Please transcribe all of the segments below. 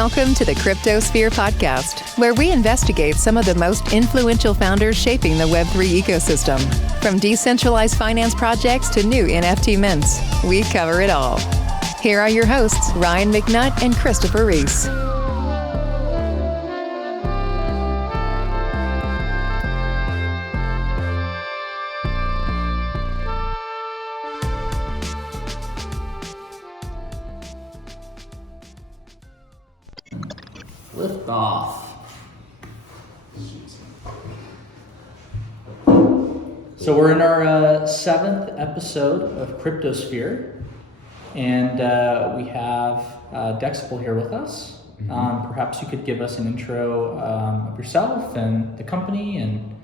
Welcome to the Cryptosphere podcast, where we investigate some of the most influential founders shaping the Web3 ecosystem. From decentralized finance projects to new NFT mints, we cover it all. Here are your hosts, Ryan McNutt and Christopher Reese. Lift off. So we're in our seventh episode of Cryptosphere, and we have Dexible here with us. Perhaps you could give us an intro of yourself and the company, and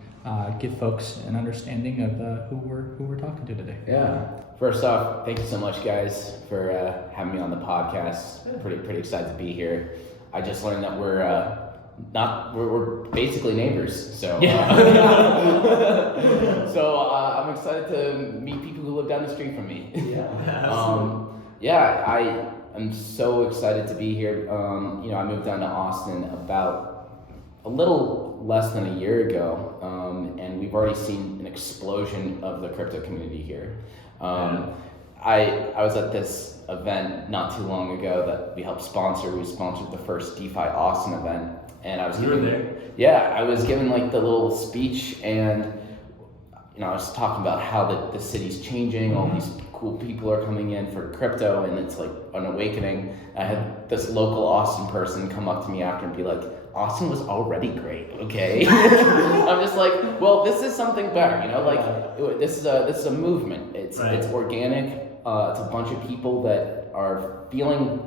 give folks an understanding of who we're talking to today. Yeah. First off, thank you so much, guys, for having me on the podcast. Pretty excited to be here. I just learned that we're basically neighbors, so I'm excited to meet people who live down the street from me. I am so excited to be here. I moved down to Austin about a little less than a year ago, and we've already seen an explosion of the crypto community here. I was at this event not too long ago that we helped sponsor. We sponsored the first DeFi Austin event, and I was giving like the little speech, and I was talking about how the city's changing. All these cool people are coming in for crypto, and it's like an awakening. I had this local Austin person come up to me after and be like, Austin was already great, okay? I'm just like, well, this is something better, this is a movement. It's organic. It's a bunch of people that are feeling,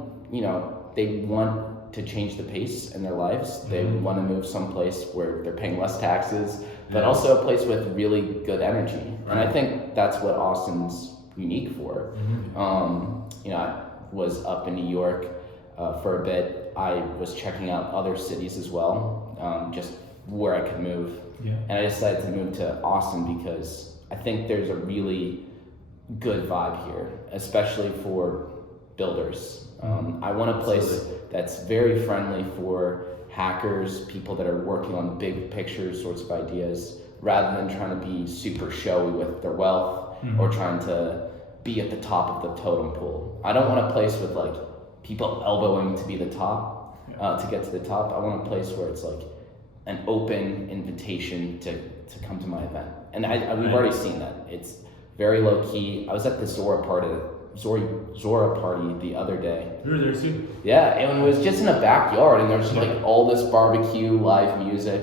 they want to change the pace in their lives. They want to move someplace where they're paying less taxes, but also a place with really good energy. And I think that's what Austin's unique for. I was up in New York for a bit. I was checking out other cities as well, just where I could move. And I decided to move to Austin because I think there's a really good vibe here, especially for builders. I want a place that's very friendly for hackers, people that are working on big picture sorts of ideas, rather than trying to be super showy with their wealth or trying to be at the top of the totem pole. I don't want a place with like people elbowing to be the top, to get to the top. I want a place where it's like an open invitation to come to my event. And we've already seen that. It's very low key. I was at the Zora party the other day. You were there too? Yeah, and it was just in a backyard, and there's like all this barbecue, live music.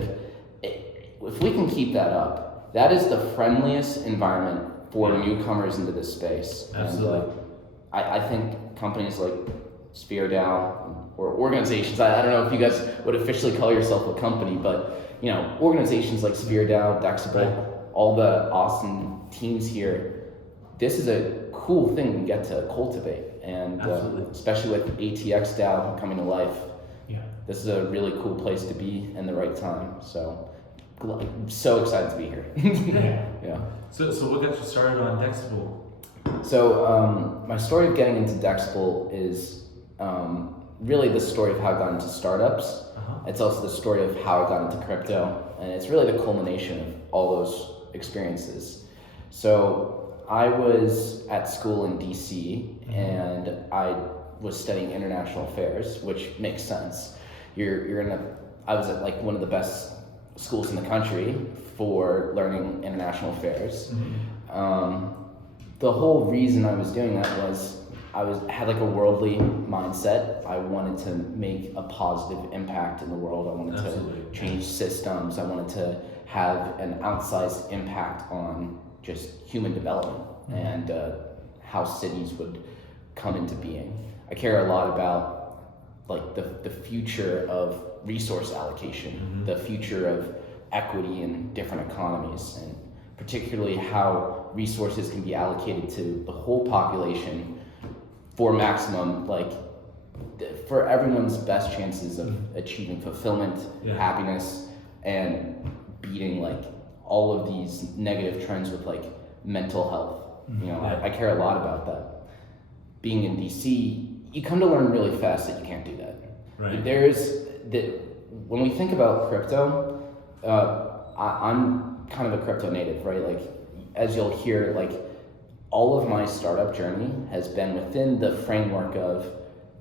If we can keep that up, that is the friendliest environment for newcomers into this space. Absolutely. And, I think companies like Sphere DAO or organizations, I don't know if you guys would officially call yourself a company, but organizations like Sphere DAO, Dexible, all the Austin teams here, this is a cool thing we get to cultivate, and especially with ATX DAO coming to life, this is a really cool place to be in the right time. So I'm so excited to be here. So what got you started on Dexible? So my story of getting into Dexible is really the story of how I got into startups. It's also the story of how I got into crypto, and it's really the culmination of all those experiences. So I was at school in DC, and I was studying international affairs, which makes sense. I was at like one of the best schools in the country for learning international affairs. The whole reason I was doing that was had like a worldly mindset. I wanted to make a positive impact in the world. I wanted to change systems. I wanted to have an outsized impact on just human development and how cities would come into being. I care a lot about like the future of resource allocation, the future of equity in different economies, and particularly how resources can be allocated to the whole population for maximum, for everyone's best chances of achieving fulfillment, happiness, and beating all of these negative trends with mental health. I care a lot about that. Being in DC, you come to learn really fast that you can't do that. Right. When we think about crypto, I'm kind of a crypto native, right? Like, as you'll hear, like, all of my startup journey has been within the framework of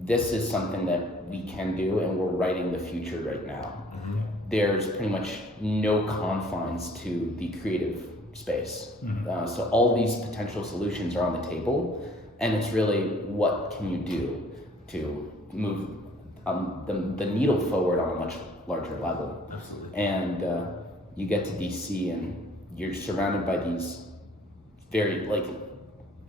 this is something that we can do and we're writing the future right now. Mm-hmm. There's pretty much no confines to the creative space. Mm-hmm. So all these potential solutions are on the table, and it's really what can you do to move the needle forward on a much larger level. Absolutely. And you get to DC and you're surrounded by these very like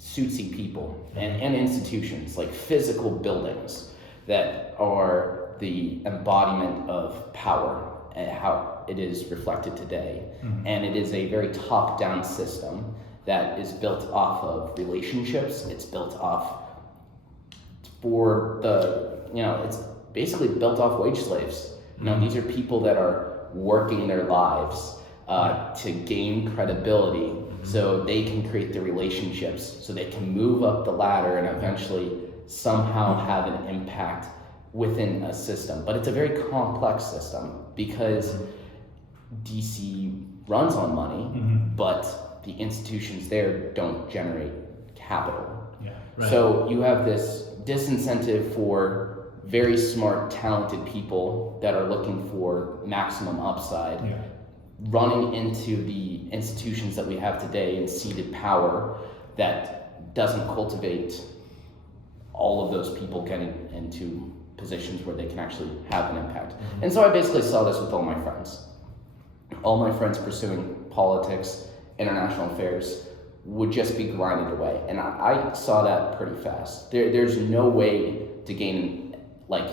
suitsy people and institutions, like physical buildings that are the embodiment of power and how it is reflected today. Mm-hmm. And it is a very top-down system that is built off of relationships. It's built off it's basically built off wage slaves. These are people that are working their lives to gain credibility, so they can create the relationships, so they can move up the ladder and eventually somehow have an impact within a system. But it's a very complex system because DC runs on money, but the institutions there don't generate capital. Yeah. Right. So you have this disincentive for very smart, talented people that are looking for maximum upside, running into the institutions that we have today and seated power that doesn't cultivate all of those people getting into positions where they can actually have an impact. And so I basically saw this with all my friends. All my friends pursuing politics, international affairs, would just be grinded away. And I saw that pretty fast. There's no way to gain like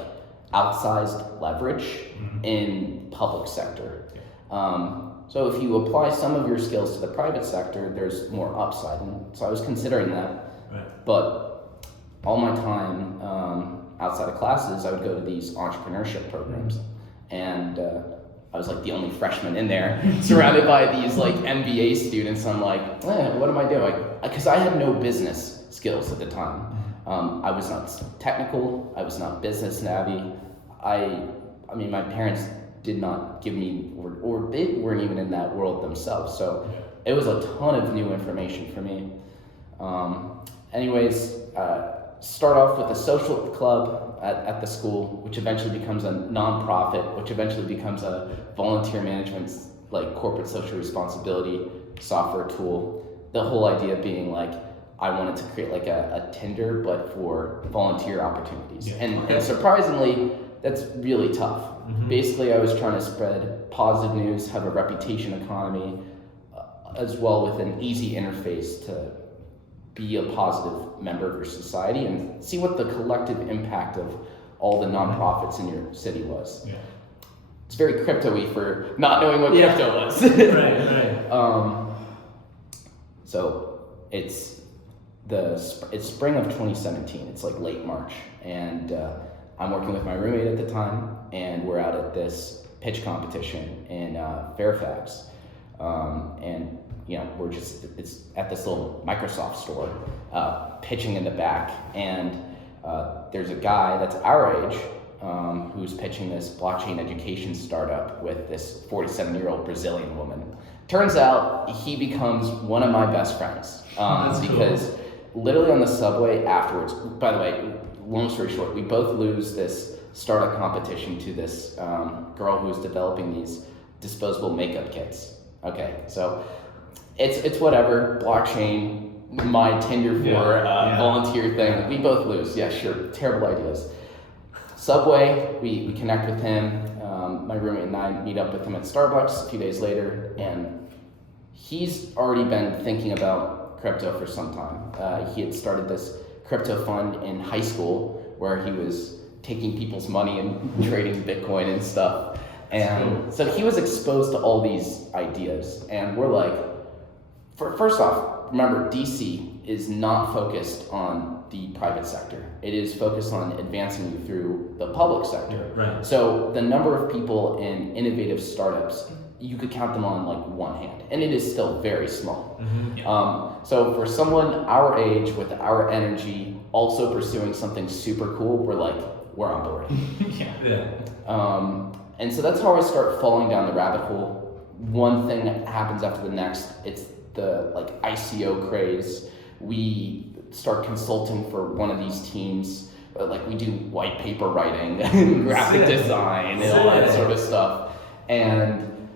outsized leverage in public sector. So if you apply some of your skills to the private sector, there's more upside. And so I was considering that. Right. But all my time outside of classes, I would go to these entrepreneurship programs. And I was like the only freshman in there, surrounded by these like MBA students. I'm like, what am I doing? Because I had no business skills at the time. I was not technical. I was not business savvy. I mean, my parents did not give me, or they weren't even in that world themselves. So it was a ton of new information for me. Start off with a social club at the school, which eventually becomes a nonprofit, which eventually becomes a volunteer management, like corporate social responsibility software tool. The whole idea being like, I wanted to create like a Tinder, but for volunteer opportunities. And surprisingly, that's really tough. Basically, I was trying to spread positive news, have a reputation economy, as well with an easy interface to be a positive member of your society and see what the collective impact of all the nonprofits in your city was. Yeah. It's very crypto-y for not knowing what crypto was. Right. So it's spring of 2017. It's like late March, and I'm working with my roommate at the time, and we're out at this pitch competition in Fairfax, and it's at this little Microsoft store, pitching in the back, and there's a guy that's our age who's pitching this blockchain education startup with this 47-year-old Brazilian woman. Turns out he becomes one of my best friends because literally on the subway afterwards, by the way, long story short, we both lose this startup competition to this girl who's developing these disposable makeup kits. Okay, so it's whatever, blockchain, my Tinder for volunteer thing. We both lose. Yeah, sure. Terrible ideas. Subway, we connect with him. My roommate and I meet up with him at Starbucks a few days later, and he's already been thinking about crypto for some time. He had started this crypto fund in high school where he was taking people's money and trading Bitcoin and stuff. And so he was exposed to all these ideas, and we're like, first off, remember, DC is not focused on the private sector. It is focused on advancing you through the public sector. Right. So the number of people in innovative startups, you could count them on like one hand, and it is still very small. So for someone our age with our energy, also pursuing something super cool, we're like, we're on board. Yeah. And so that's how I start falling down the rabbit hole. One thing that happens after the next. It's the like ICO craze. We start consulting for one of these teams. Like we do white paper writing, graphic design, and all that sort of stuff. And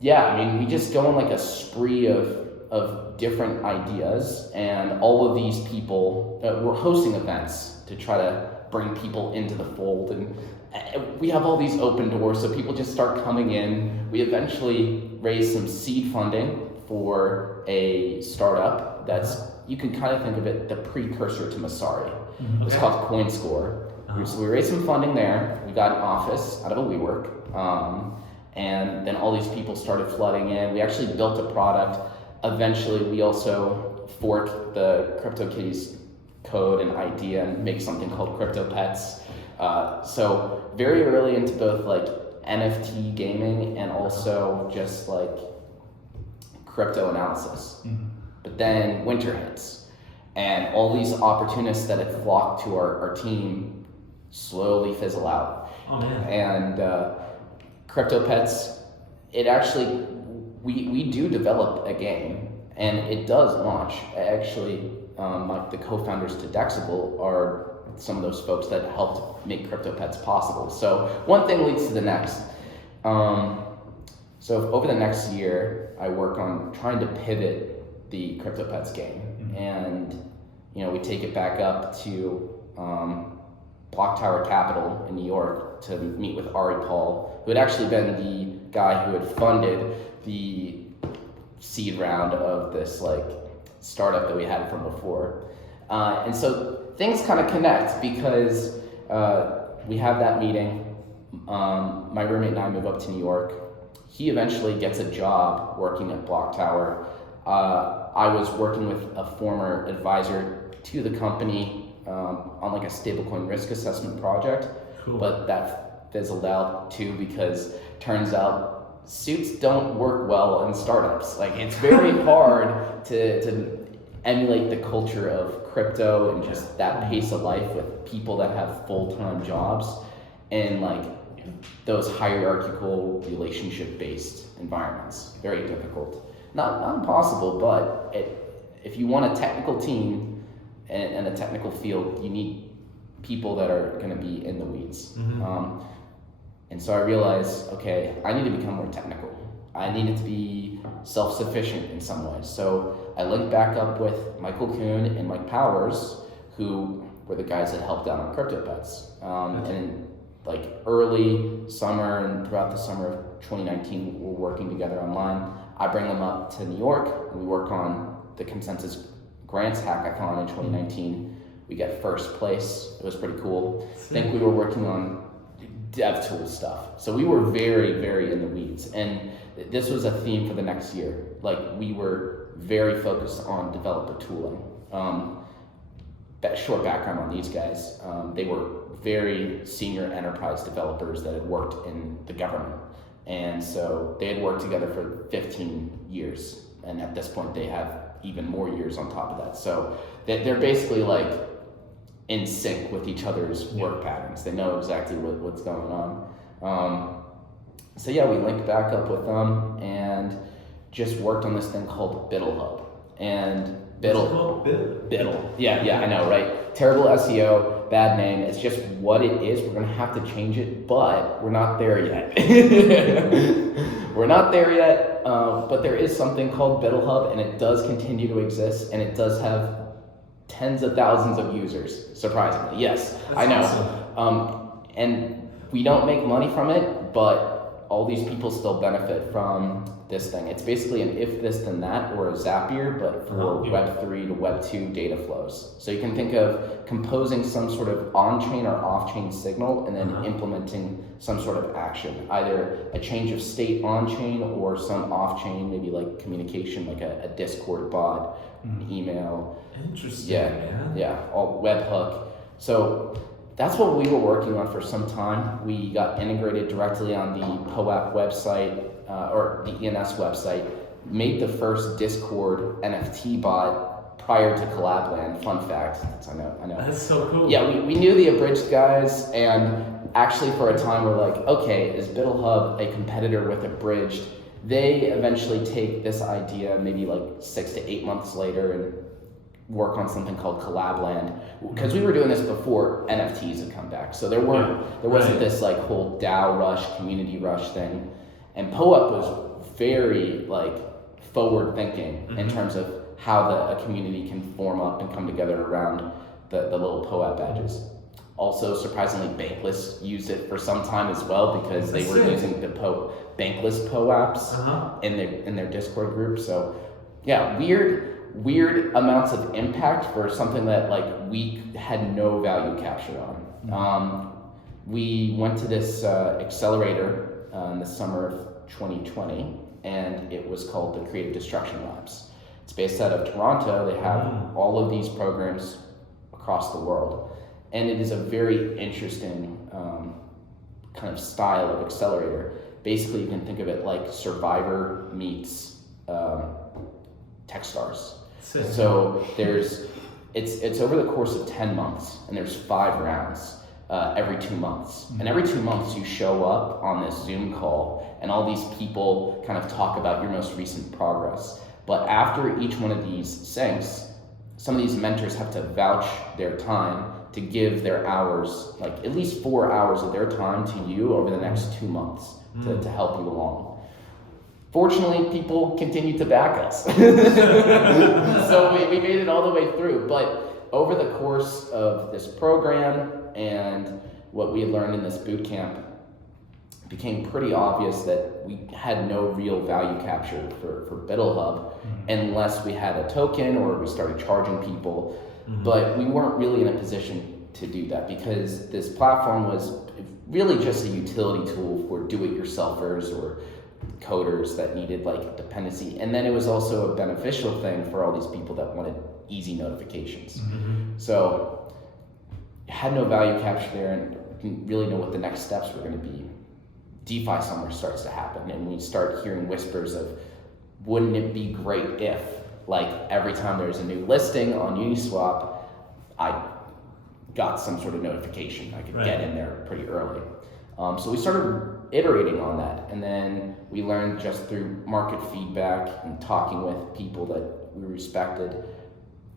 yeah, I mean, we just go on like a spree of different ideas, and all of these people, we're hosting events to try to bring people into the fold, and we have all these open doors, so people just start coming in. We eventually raise some seed funding for a startup that's, you can kind of think of it, the precursor to Masari. Mm-hmm. It's called CoinScore. So we raised some funding there. We got an office out of a WeWork, and then all these people started flooding in. We actually built a product. Eventually, we also forked the CryptoKitties code and idea and make something called CryptoPets. So very early into both like NFT gaming and also just like crypto analysis. Mm-hmm. But then winter hits, and all these opportunists that had flocked to our team slowly fizzle out. Oh man. And CryptoPets, it actually, we do develop a game, and it does launch. Actually, like the co-founders to Dexible are some of those folks that helped make CryptoPets possible. So one thing leads to the next. So over the next year, I work on trying to pivot the CryptoPets game. Mm-hmm. And we take it back up to Block Tower Capital in New York to meet with Ari Paul, who had actually been the guy who had funded the seed round of this like startup that we had from before. And so things kind of connect because we have that meeting. My roommate and I move up to New York. He eventually gets a job working at Block Tower. I was working with a former advisor to the company on like a stablecoin risk assessment project, cool. But that fizzled out too because turns out suits don't work well in startups. Like it's very hard to emulate the culture of crypto and just that pace of life with people that have full-time jobs and like those hierarchical relationship-based environments. Very difficult. Not impossible, but if you want a technical team and a technical field, you need people that are going to be in the weeds. Mm-hmm. And so I realized, okay, I need to become more technical. I needed to be self-sufficient in some ways. So I linked back up with Michael Kuhn and Mike Powers, who were the guys that helped out on CryptoPets. And like early summer and throughout the summer of 2019, we're working together online. I bring them up to New York, and we work on the Consensus Grants Hackathon in 2019. We get first place. It was pretty cool. I think we were working on dev tool stuff. So we were very, very in the weeds. And this was a theme for the next year. Like we were very focused on developer tooling. That short background on these guys, they were very senior enterprise developers that had worked in the government. And so they had worked together for 15 years. And at this point, they have even more years on top of that. So they're basically like in sync with each other's work patterns. They know exactly what's going on. So yeah, we linked back up with them and just worked on this thing called BiddleHub. And Biddle. Yeah, I know, right? Terrible SEO, bad name. It's just what it is. We're gonna have to change it, but we're not there yet. We're not there yet, but there is something called BiddleHub, and it does continue to exist, and it does have tens of thousands of users, surprisingly. Yes, that's I know. Awesome. And we don't make money from it, but all these people still benefit from this thing. It's basically an if this then that, or a Zapier, but for Web3 to Web2 data flows. So you can think of composing some sort of on-chain or off-chain signal and then implementing some sort of action, either a change of state on-chain or some off-chain, maybe like communication, like a Discord bot, an email. Interesting. Yeah, all webhook. So that's what we were working on for some time. We got integrated directly on the POAP website, or the ENS website, made the first Discord NFT bot prior to Collabland. Fun fact. I know. That's so cool. Yeah, we knew the Abridged guys, and actually for a time we're like, okay, is BiddleHub a competitor with Abridged? They eventually take this idea maybe like 6 to 8 months later and work on something called Collabland, because we were doing this before NFTs had come back. So there wasn't this like whole DAO rush, community rush thing. And POAP was very like forward thinking in terms of how a community can form up and come together around the little POAP badges. Also, surprisingly, Bankless used it for some time as well, because they were using the Bankless POAPs in their Discord group. So yeah, weird amounts of impact for something that like we had no value capture on. We went to this accelerator in the summer of 2020, and it was called the Creative Destruction Labs. It's based out of Toronto. They have all of these programs across the world. And it is a very interesting kind of style of accelerator. Basically, you can think of it like Survivor meets Techstars. So it's over the course of 10 months, and there's 5 rounds every 2 months. And every 2 months you show up on this Zoom call, and all these people kind of talk about your most recent progress. But after each one of these syncs, some of these mentors have to vouch their time to give their hours, like at least 4 hours of their time to you over the next 2 months to help you along. Fortunately, people continue to back us. So we made it all the way through. But over the course of this program and what we had learned in this bootcamp, it became pretty obvious that we had no real value capture for BiddleHub unless we had a token or we started charging people. But we weren't really in a position to do that, because this platform was really just a utility tool for do-it-yourselfers or coders that needed like dependency. And then it was also a beneficial thing for all these people that wanted easy notifications. So had no value capture there, and didn't really know what the next steps were going to be. DeFi summer starts to happen, and we start hearing whispers of, wouldn't it be great if, like every time there's a new listing on Uniswap, I got some sort of notification. I could get in there pretty early. So we started iterating on that, and then we learned just through market feedback and talking with people that we respected,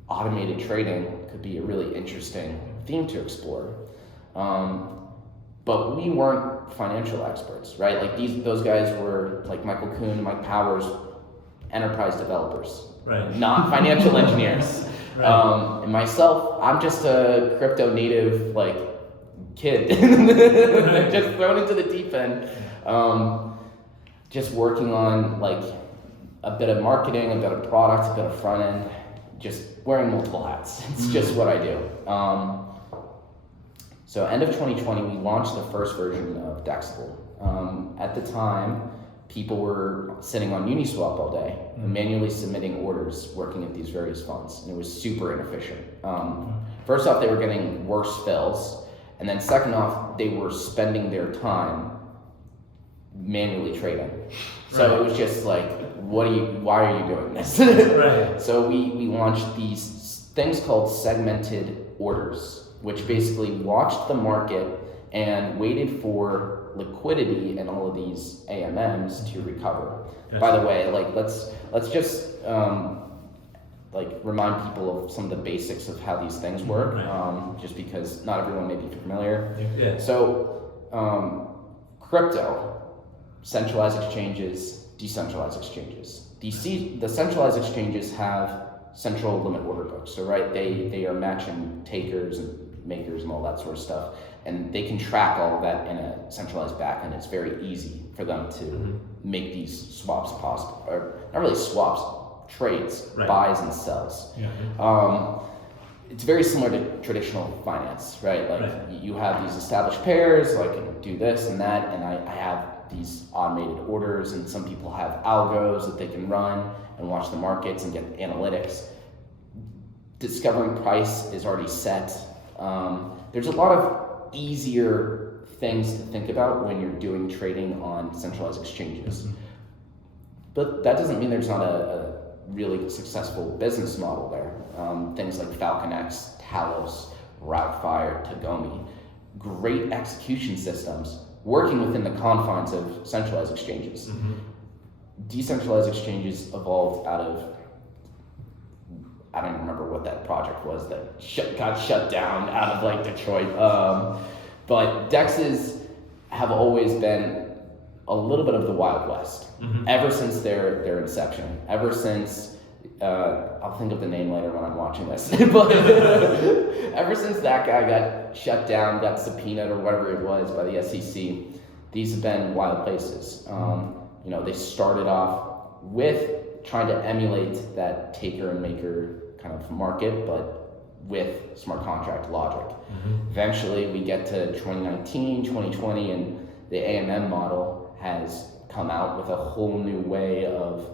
automated trading could be a really interesting theme to explore. But we weren't financial experts, right? Like those guys were like Michael Kuhn and Mike Powers, enterprise developers, not financial engineers. And myself, I'm just a crypto native like kid, just thrown into the deep end, just working on like a bit of marketing, a bit of product, a bit of front end, just wearing multiple hats. It's just what I do. So end of 2020, we launched the first version of Dexible. At the time, people were sitting on Uniswap all day and manually submitting orders, working at these various funds, and it was super inefficient. First off, they were getting worse fills, and then second off, they were spending their time manually trading. So it was just like, why are you doing this? So we launched these things called segmented orders, which basically watched the market and waited for liquidity in all of these AMMs to recover. By the way, like let's just like remind people of some of the basics of how these things work, just because not everyone may be familiar. So crypto, centralized exchanges, decentralized exchanges. The centralized exchanges have central limit order books. So they are matching takers and makers and all that sort of stuff, and they can track all of that in a centralized backend. It's very easy for them to make these swaps possible, or not really swaps, trades, buys and sells. It's very similar to traditional finance, right? Like you have these established pairs, so I can do this and that, and I have these automated orders, and some people have algos that they can run and watch the markets and get analytics. Discovering price is already set. There's a lot of easier things to think about when you're doing trading on centralized exchanges. But that doesn't mean there's not a really successful business model there. Things like FalconX, Talos, Routefire, Tagomi, great execution systems working within the confines of centralized exchanges. Mm-hmm. Decentralized exchanges evolved out of, I don't remember what that project was that got shut down out of like Detroit. But DEXs have always been a little bit of the Wild West, ever since their inception, ever since, I'll think of the name later when I'm watching this, but ever since that guy got shut down, got subpoenaed or whatever it was by the SEC, these have been wild places. They started off with trying to emulate that taker and maker kind of market, but with smart contract logic. Eventually we get to 2019, 2020, and the AMM model has come out with a whole new way of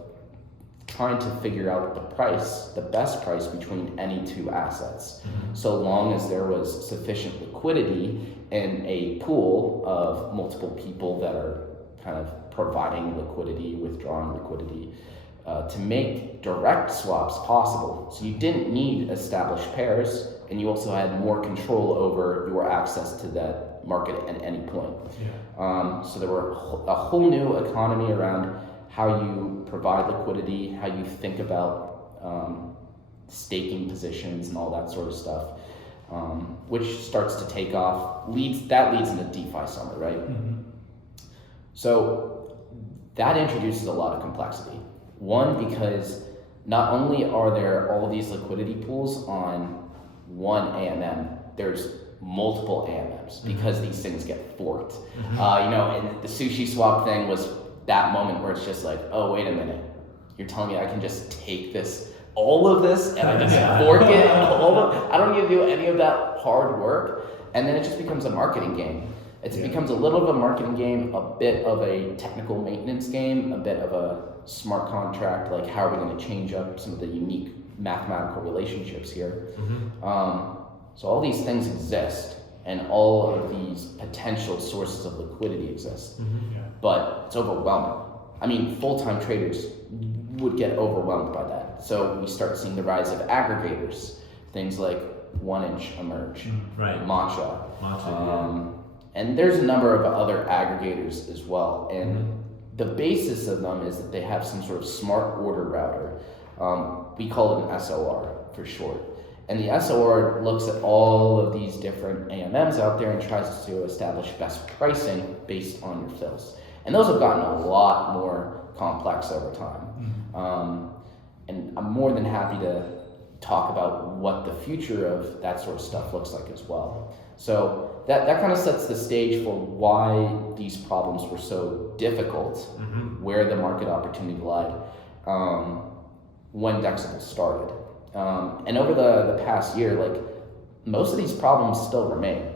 trying to figure out the best price between any two assets. So long as there was sufficient liquidity in a pool of multiple people that are kind of providing liquidity, withdrawing liquidity, to make direct swaps possible. So you didn't need established pairs, and you also had more control over your access to that market at any point. So there were a whole new economy around how you provide liquidity, how you think about staking positions and all that sort of stuff, which starts to take off. Leads into DeFi summer, right? So that introduces a lot of complexity. One, because not only are there all these liquidity pools on one AMM, there's multiple AMMs because these things get forked. And the sushi swap thing was that moment where it's just like, oh, wait a minute. You're telling me I can just take all of this, and I just fork it? I don't need to do any of that hard work. And then it just becomes a marketing game. It becomes a little of a marketing game, a bit of a technical maintenance game, a bit of a smart contract, like how are we going to change up some of the unique mathematical relationships here. So all these things exist, and all of these potential sources of liquidity exist, but it's overwhelming. I mean, full-time traders would get overwhelmed by that. So we start seeing the rise of aggregators, things like 1inch emerge, Matcha. And there's a number of other aggregators as well. And the basis of them is that they have some sort of smart order router. We call it an SOR for short. And the SOR looks at all of these different AMMs out there and tries to establish best pricing based on your fills. And those have gotten a lot more complex over time. And I'm more than happy to talk about what the future of that sort of stuff looks like as well. So that kind of sets the stage for why these problems were so difficult, where the market opportunity lied, when Dexible started. And over the past year, like, most of these problems still remain.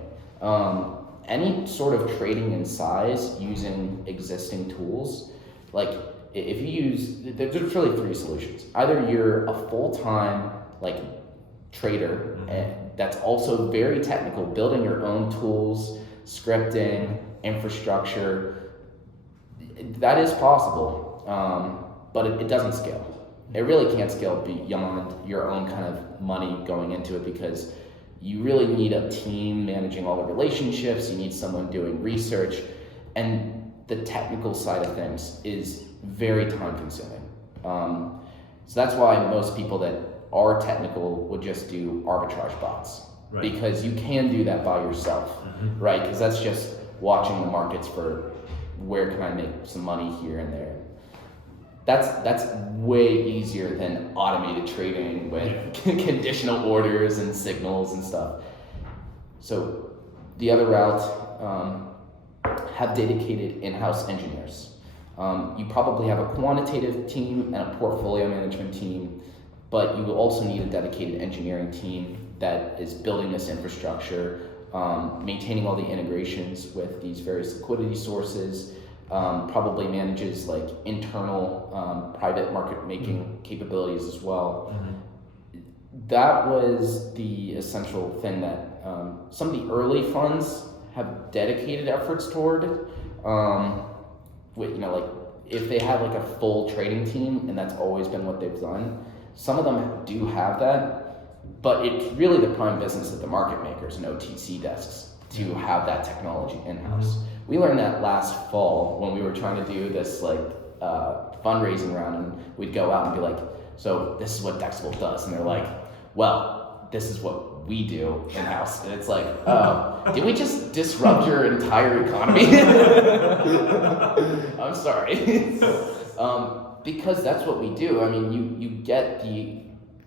Any sort of trading in size using existing tools, like if you use, there's really three solutions. Either you're a full-time trader and that's also very technical, building your own tools, scripting, infrastructure. That is possible, but it doesn't scale. It really can't scale beyond your own kind of money going into it, because you really need a team managing all the relationships. You need someone doing research, and the technical side of things is very time consuming. So that's why most people that are technical would just do arbitrage bots, because you can do that by yourself, right? Because that's just watching the markets for where can I make some money here and there. That's way easier than automated trading with conditional orders and signals and stuff. So the other route, have dedicated in-house engineers. You probably have a quantitative team and a portfolio management team, but you will also need a dedicated engineering team that is building this infrastructure, maintaining all the integrations with these various liquidity sources, probably manages internal private market making capabilities as well. That was the essential thing that some of the early funds have dedicated efforts toward. if they have like a full trading team, and that's always been what they've done, some of them do have that, but it's really the prime business of the market makers and OTC desks to have that technology in-house. We learned that last fall when we were trying to do this like fundraising round, and we'd go out and be like, so this is what Dexible does, and they're like, well, this is what we do in-house. And it's like, oh, did we just disrupt your entire economy? I'm sorry. Because that's what we do. I mean, you get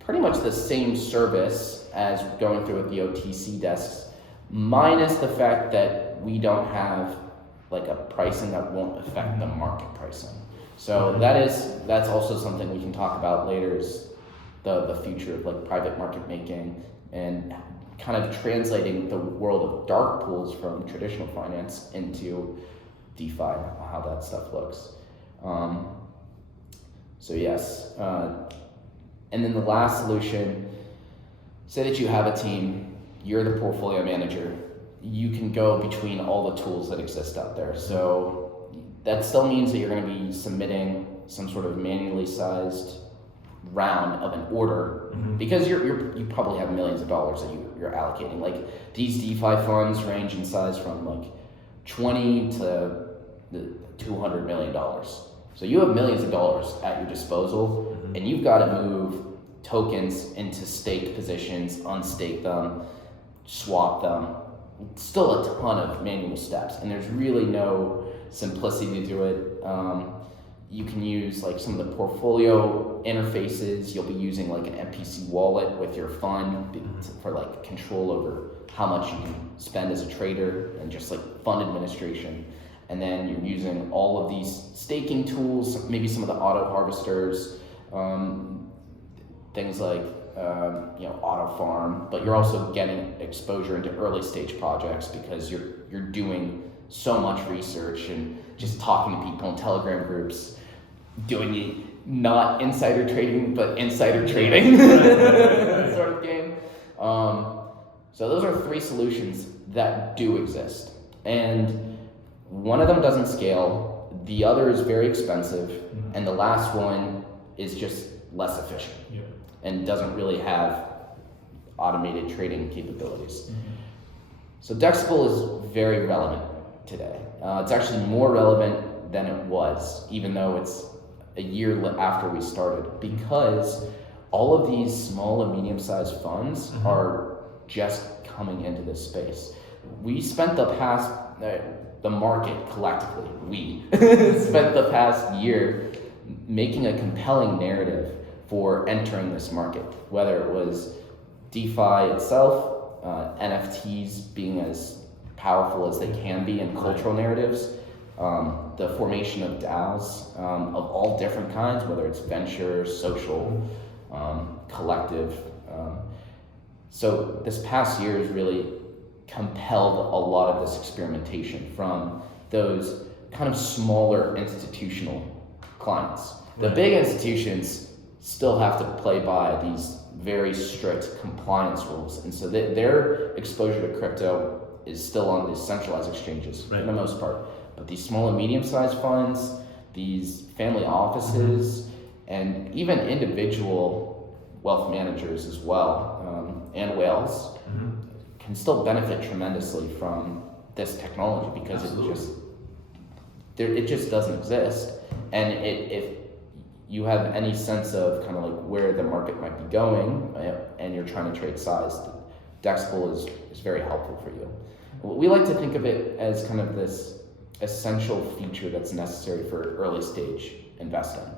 pretty much the same service as going through with the OTC desks, minus the fact that we don't have like a pricing that won't affect the market pricing. So that's also something we can talk about later, is the future of like private market making and kind of translating the world of dark pools from traditional finance into DeFi, how that stuff looks. So yes, and then the last solution, say that you have a team, you're the portfolio manager, you can go between all the tools that exist out there. So that still means that you're going to be submitting some sort of manually sized round of an order, because you probably have millions of dollars that you're allocating. Like these DeFi funds range in size from like 20 to $200 million. So you have millions of dollars at your disposal, and you've got to move tokens into staked positions, unstake them, swap them. Still a ton of manual steps, and there's really no simplicity to do it. You can use like some of the portfolio interfaces. You'll be using like an MPC wallet with your fund for like control over how much you can spend as a trader and just like fund administration. And then you're using all of these staking tools, maybe some of the auto harvesters, things like auto farm, but you're also getting exposure into early stage projects because you're doing so much research and just talking to people in Telegram groups, doing the not insider trading but insider trading sort of game. So those are three solutions that do exist, and one of them doesn't scale, the other is very expensive, and the last one is just less efficient and doesn't really have automated trading capabilities. So Dexible is very relevant today. It's actually more relevant than it was, even though it's a year after we started, because all of these small and medium-sized funds are just coming into this space. We spent the market collectively, we spent the past year making a compelling narrative for entering this market, whether it was DeFi itself, NFTs being as powerful as they can be in cultural narratives, the formation of DAOs of all different kinds, whether it's venture, social, collective. So this past year has really compelled a lot of this experimentation from those kind of smaller institutional clients. The big institutions still have to play by these very strict compliance rules, and so their exposure to crypto is still on the centralized exchanges for the most part. But these small and medium-sized funds, these family offices, and even individual wealth managers as well, and whales, can still benefit tremendously from this technology, because it just doesn't exist. And if you have any sense of kind of like where the market might be going, and you're trying to trade size, Dexible is very helpful for you. We like to think of it as kind of this essential feature that's necessary for early stage investing,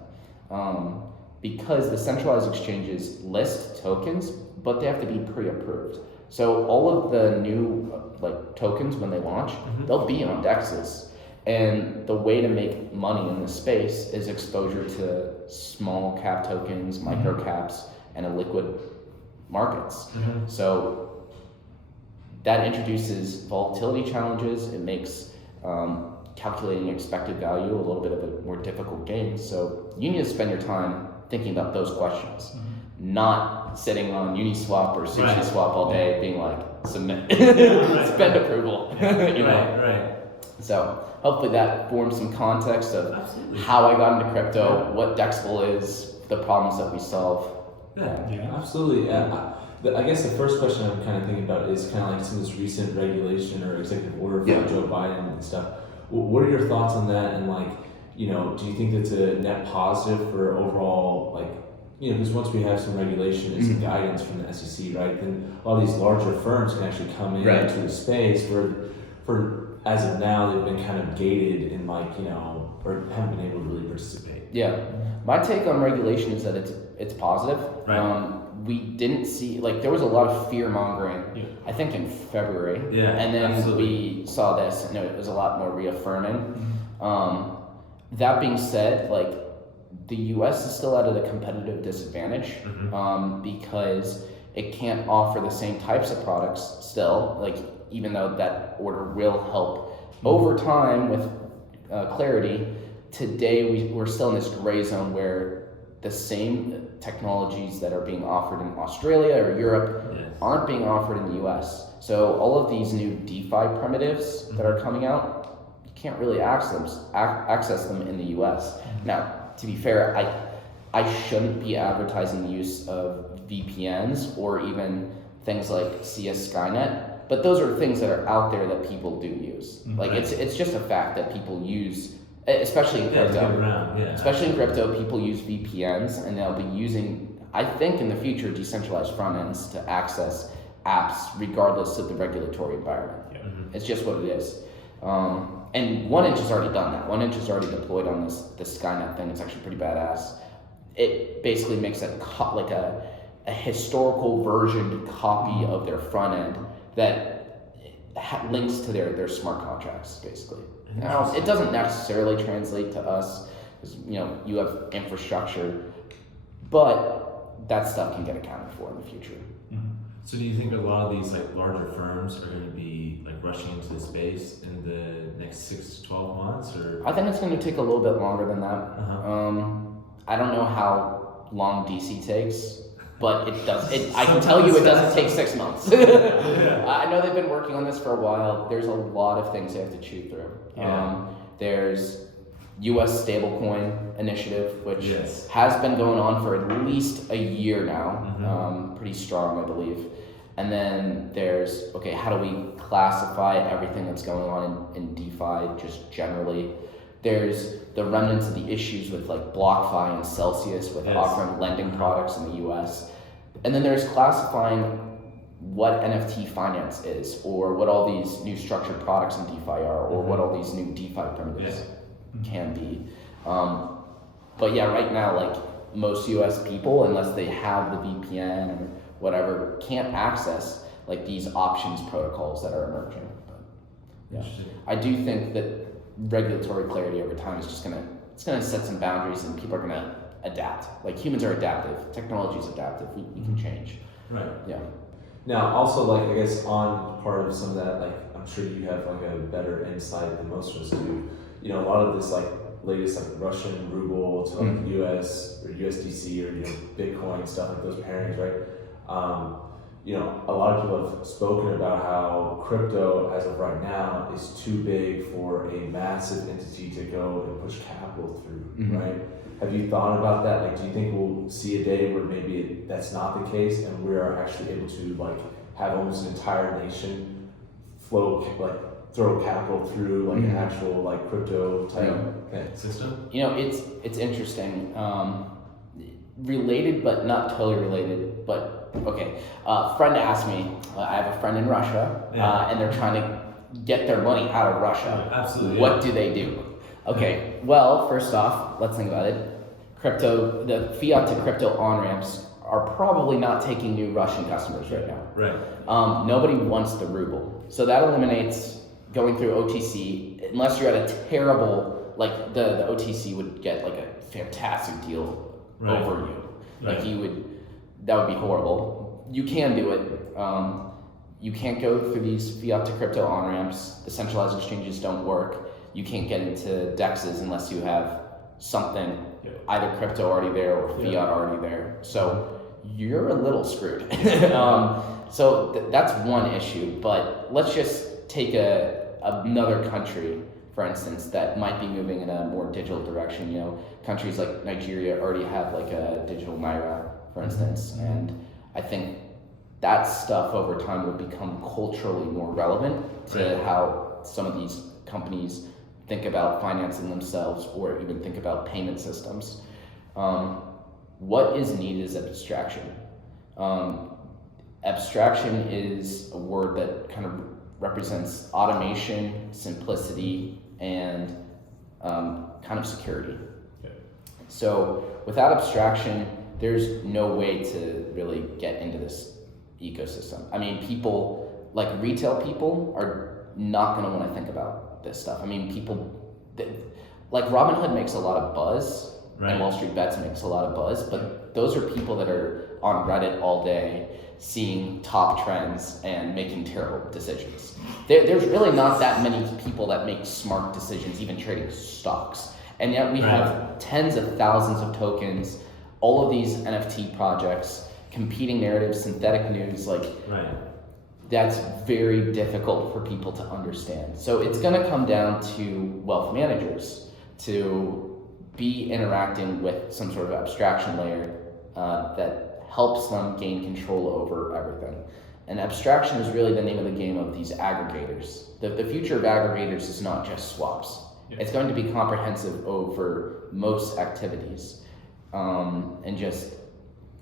because the centralized exchanges list tokens, but they have to be pre-approved. So all of the new tokens, when they launch, they'll be on DEXs. And the way to make money in this space is exposure to small cap tokens, micro caps, and illiquid markets. So that introduces volatility challenges. It makes calculating expected value a little bit of a more difficult game. So you need to spend your time thinking about those questions, not sitting on Uniswap or SushiSwap all day being like, submit, spend approval. Right. So hopefully that forms some context of Absolutely. how I got into crypto, what Dexible is, the problems that we solve. Yeah. Absolutely. I guess the first question I'm kind of thinking about is kind of like some of this recent regulation or executive order from Joe Biden and stuff. What are your thoughts on that? And like, you know, do you think that's a net positive for overall, like, you know, because once we have some regulation and some guidance from the SEC, right, then a lot of these larger firms can actually come into the space for as of now they've been kind of gated in, like, you know, or haven't been able to really participate. Yeah, my take on regulation is that it's positive. Right. We didn't see, like, there was a lot of fear mongering, I think in February. Yeah, and then absolutely. we saw this, and it was a lot more reaffirming. That being said, like, the U.S. is still at a competitive disadvantage because it can't offer the same types of products still, like, even though that order will help over time with clarity. Today we're still in this gray zone where the same technologies that are being offered in Australia or Europe aren't being offered in the US. So all of these new DeFi primitives that are coming out, you can't really access them in the US. Now, to be fair, I shouldn't be advertising the use of VPNs or even things like CS Skynet, but those are things that are out there that people do use. Like, it's just a fact that people use, especially in crypto. Especially in crypto, people use VPNs, and they'll be using, I think in the future, decentralized front ends to access apps regardless of the regulatory environment. It's just what it is. And 1inch has already done that. 1inch has already deployed on this Skynet thing. It's actually pretty badass. It basically makes a historical versioned copy of their front end that links to their smart contracts, basically. Now, it doesn't necessarily translate to us, because, you know, you have infrastructure, but that stuff can get accounted for in the future. So do you think a lot of these, like, larger firms are going to be, like, rushing into the space in the next 6 to 12 months, or? I think it's going to take a little bit longer than that. I don't know how long DC takes, but it does. I can tell you it doesn't take 6 months. I know they've been working on this for a while. There's a lot of things they have to chew through. There's U.S. stablecoin initiative, which has been going on for at least a year now, pretty strong, I believe. And then there's, okay, how do we classify everything that's going on in DeFi just generally? There's the remnants of the issues with, like, BlockFi and Celsius with offering lending products in the US. And then there's classifying what NFT finance is, or what all these new structured products in DeFi are, or what all these new DeFi primitives can be. But yeah, right now, like, most US people, unless they have the VPN or whatever, can't access, like, these options protocols that are emerging. But, yeah, I do think that regulatory clarity over time is just it's gonna set some boundaries, and people are gonna adapt. Like, humans are adaptive, technology is adaptive. We can change. Right. Yeah. Now, also, like, I guess on part of some of that, like, I'm sure you have, like, a better insight than most of us do. You know, a lot of this, like, latest, like, Russian ruble to, like, US or USDC or, you know, Bitcoin, stuff like those pairings, right? You know, a lot of people have spoken about how crypto, as of right now, is too big for a massive entity to go and push capital through, right? Have you thought about that? Like, do you think we'll see a day where maybe that's not the case, and we are actually able to, like, have almost an entire nation throw capital through, like, an actual, like, crypto type system? You know, it's interesting. Related, but not totally related. But okay, friend asked me. I have a friend in Russia, and they're trying to get their money out of Russia. Absolutely. What do they do? Okay, well, first off, let's think about it. The fiat to crypto on-ramps are probably not taking new Russian customers right now. Right. Nobody wants the ruble. So that eliminates going through OTC, unless you're at a terrible, like, the OTC would get, like, a fantastic deal over you. Like, that would be horrible. You can do it. You can't go through these fiat to crypto on-ramps. The centralized exchanges don't work. You can't get into DEXs unless you have something, either crypto already there or fiat already there. So you're a little screwed. So that's one issue, but let's just take a another country, for instance, that might be moving in a more digital direction. You know, countries like Nigeria already have like a digital naira, for instance, and I think that stuff over time will become culturally more relevant to how some of these companies think about financing themselves or even think about payment systems. What is needed is abstraction. Abstraction is a word that kind of represents automation, simplicity, and kind of security. Okay. So without abstraction, there's no way to really get into this ecosystem. I mean, people, like retail people, are not going to want to think about this stuff. I mean, like Robinhood makes a lot of buzz, and Wall Street Bets makes a lot of buzz, but those are people that are on Reddit all day, seeing top trends and making terrible decisions. There's really not that many people that make smart decisions, even trading stocks. And yet we have tens of thousands of tokens, all of these NFT projects, competing narratives, synthetic news, like that's very difficult for people to understand. So it's gonna come down to wealth managers to be interacting with some sort of abstraction layer that helps them gain control over everything. And abstraction is really the name of the game of these aggregators. The future of aggregators is not just swaps. Yeah. It's going to be comprehensive over most activities, and just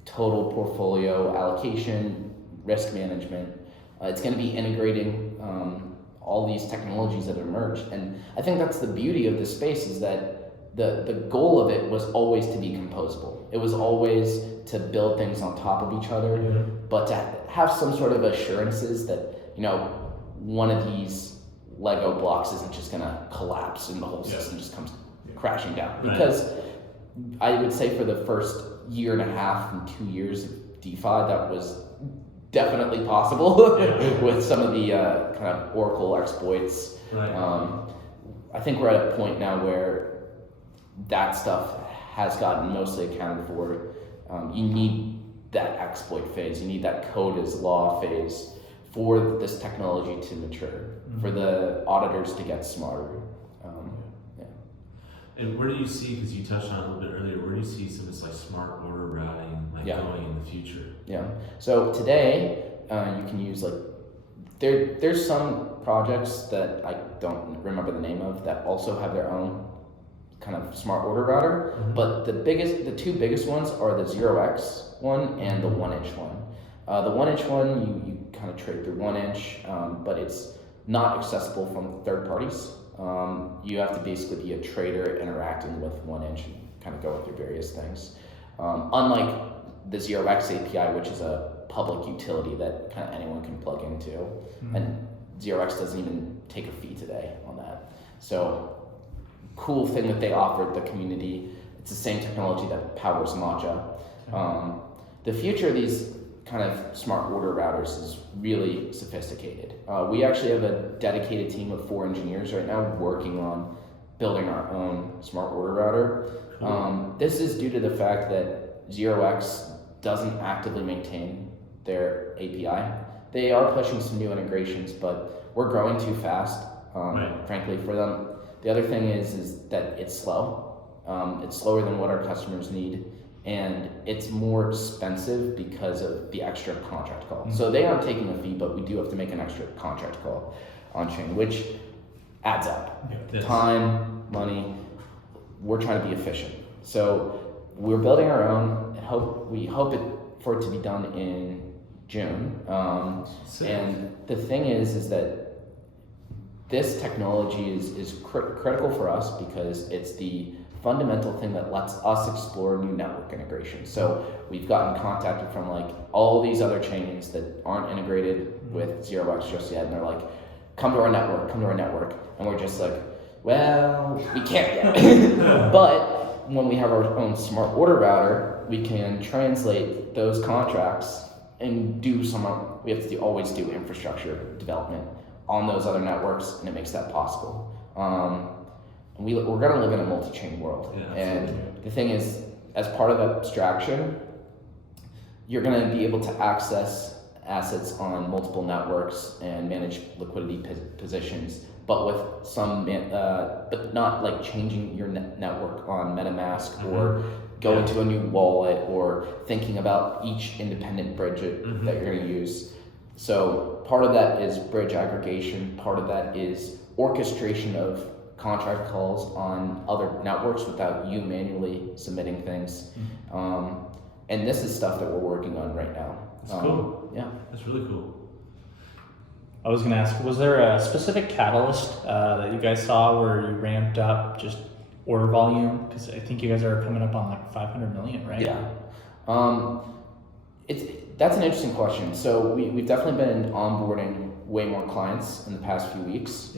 total portfolio allocation, risk management. It's going to be integrating all these technologies that emerge. And I think that's the beauty of this space, is that the goal of it was always to be composable. It was always to build things on top of each other, but to have some sort of assurances that, you know, one of these Lego blocks isn't just gonna collapse and the whole system just comes crashing down. Because I would say for the first year and a half and 2 years of DeFi, that was definitely possible with some of the kind of Oracle exploits. I think we're at a point now where that stuff has gotten mostly accounted for. You need that exploit phase, you need that code is law phase for this technology to mature, for the auditors to get smarter. And where do you see, because you touched on it a little bit earlier, where do you see some of this like smart order routing going in the future? So today, you can use there's some projects that I don't remember the name of that also have their own kind of smart order router, but the two biggest ones are the 0x one and the 1inch one. The 1inch one, you kind of trade through 1inch, but it's not accessible from third parties. You have to basically be a trader interacting with 1inch and kind of go through various things. Unlike the 0x API, which is a public utility that kind of anyone can plug into, and 0x doesn't even take a fee today on that. So cool thing that they offered the community. It's the same technology that powers Matcha. The future of these kind of smart order routers is really sophisticated. We actually have a dedicated team of 4 engineers right now working on building our own smart order router. This is due to the fact that 0x doesn't actively maintain their API. They are pushing some new integrations, but we're growing too fast, frankly, for them. The other thing is that it's slow. It's slower than what our customers need, and it's more expensive because of the extra contract call. So they aren't taking a fee, but we do have to make an extra contract call on chain, which adds up. Time, money. We're trying to be efficient. So we're building our own. We hope for it to be done in June. And the thing is that this technology is critical for us because it's the fundamental thing that lets us explore new network integration. So we've gotten contacted from all these other chains that aren't integrated with 0x just yet, and they're like, come to our network. And we're just like, well, we can't yet. But when we have our own smart order router, we can translate those contracts and we have to always do infrastructure development on those other networks, and it makes that possible. We're going to live in a multi-chain world. And the thing is, as part of abstraction, you're going to be able to access assets on multiple networks and manage liquidity positions but with some, but not like changing your network on MetaMask or going to a new wallet or thinking about each independent bridge that you're going to use. So part of that is bridge aggregation. Part of that is orchestration of contract calls on other networks without you manually submitting things. And this is stuff that we're working on right now. That's cool. Yeah. That's really cool. I was going to ask, was there a specific catalyst that you guys saw where you ramped up just order volume? Because I think you guys are coming up on like 500 million, right? Yeah. That's an interesting question. So we've definitely been onboarding way more clients in the past few weeks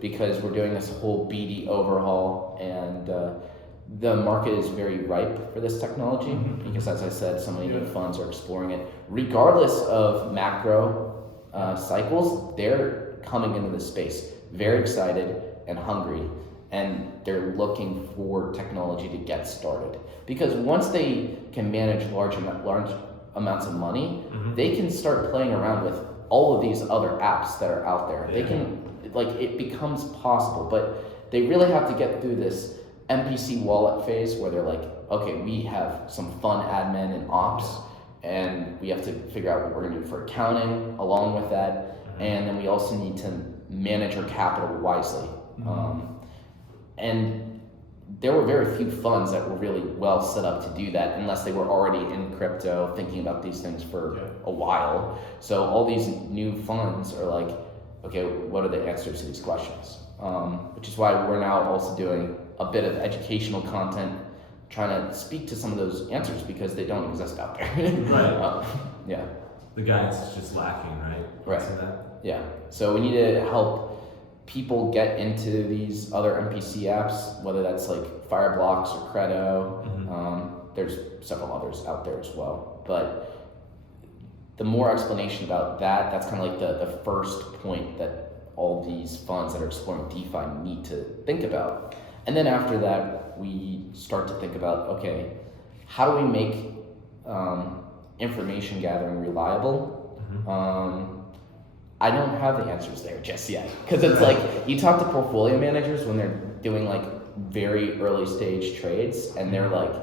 because we're doing this whole BD overhaul, and the market is very ripe for this technology because, as I said, so many new funds are exploring it. Regardless of macro cycles, they're coming into this space very excited and hungry, and they're looking for technology to get started. Because once they can manage large amounts of money, they can start playing around with all of these other apps that are out there. They can, like, it becomes possible, but they really have to get through this MPC wallet phase where they're like, okay, we have some fun admin and ops, and we have to figure out what we're gonna do for accounting along with that, and then we also need to manage our capital wisely. And there were very few funds that were really well set up to do that unless they were already in crypto thinking about these things for a while. So all these new funds are like, okay, what are the answers to these questions? Which is why we're now also doing a bit of educational content, trying to speak to some of those answers because they don't exist out there. Right. Yeah. The guidance is just lacking, right? Right. See that? Yeah. So we need to help people get into these other MPC apps, whether that's like Fireblocks or Credo. There's several others out there as well. But the more explanation about that, that's kind of like the first point that all these funds that are exploring DeFi need to think about. And then after that, we start to think about, okay, how do we make information gathering reliable? I don't have the answers there just yet, because it's like you talk to portfolio managers when they're doing like very early stage trades, and they're like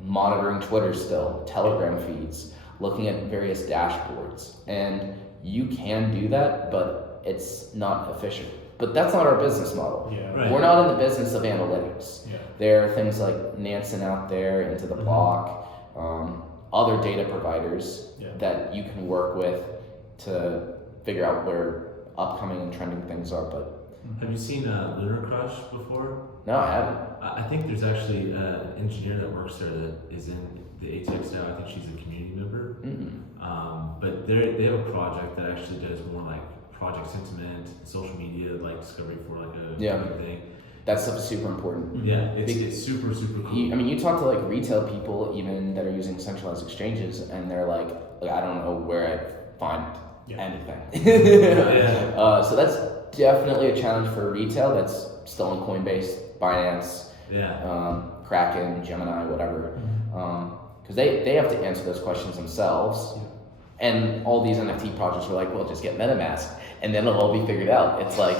monitoring Twitter still, Telegram feeds, looking at various dashboards, and you can do that, but it's not efficient. But that's not our business model. We're not in the business of analytics. There are things like Nansen out there, Into the Block, other data providers that you can work with to figure out where upcoming and trending things are. But have you seen Lunar Crush before? No, I haven't. I think there's actually an engineer that works there that is in the ATX now. I think she's a community member. But they have a project that actually does more like project sentiment, social media, like discovery for like a thing. That stuff is super important. Yeah, it's super cool. You talk to like retail people even that are using centralized exchanges, and they're like I don't know where I find anything. So that's definitely a challenge for retail that's still in Coinbase, Binance, Kraken, Gemini, whatever. Because they have to answer those questions themselves. And all these NFT projects are like, well, just get MetaMask, and then it'll all be figured out. It's like,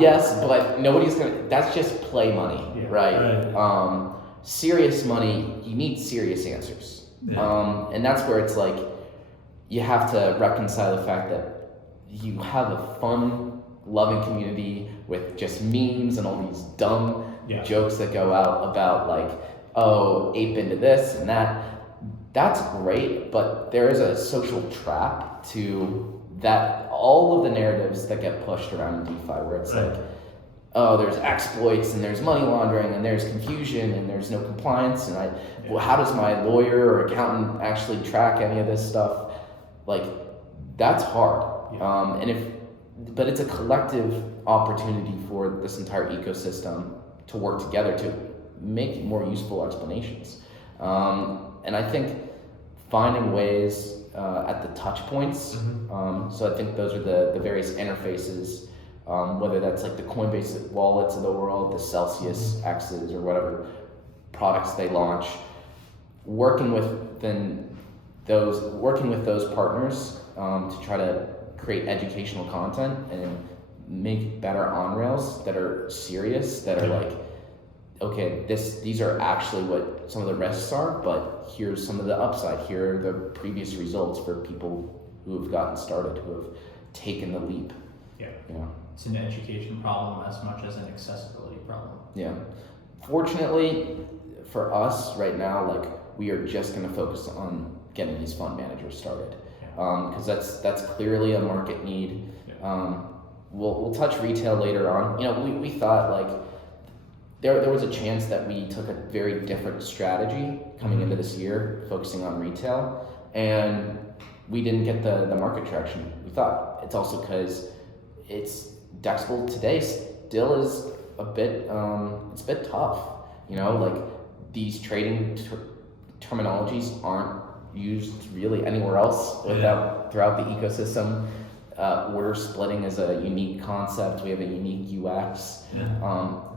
yes, but nobody's gonna. That's just play money, right? Serious money, you need serious answers, and that's where it's like, you have to reconcile the fact that you have a fun, loving community with just memes and all these dumb jokes that go out about like, oh, ape into this and that. That's great, but there is a social trap to that. All of the narratives that get pushed around in DeFi, where it's like, oh, there's exploits and there's money laundering and there's confusion and there's no compliance, and well, how does my lawyer or accountant actually track any of this stuff? Like, that's hard. But it's a collective opportunity for this entire ecosystem to work together to make more useful explanations. And I think finding ways at the touch points. So I think those are the various interfaces, whether that's like the Coinbase wallets of the world, the Celsius X's, or whatever products they launch. Working with those partners to try to create educational content and make better on-rails that are serious, that are like, okay, these are actually what some of the risks are, but here's some of the upside. Here are the previous results for people who have gotten started, who have taken the leap. Yeah. Yeah. It's an education problem as much as an accessibility problem. Yeah. Fortunately for us right now, like, we are just going to focus on getting these fund managers started, because that's clearly a market need. We'll touch retail later on. You know, we thought like there was a chance that we took a very different strategy coming into this year, focusing on retail, and we didn't get the market traction we thought. It's also because Dexible today still is a bit it's a bit tough. You know, like, these trading terminologies aren't used really anywhere else throughout the ecosystem. Order splitting is a unique concept. We have a unique UX.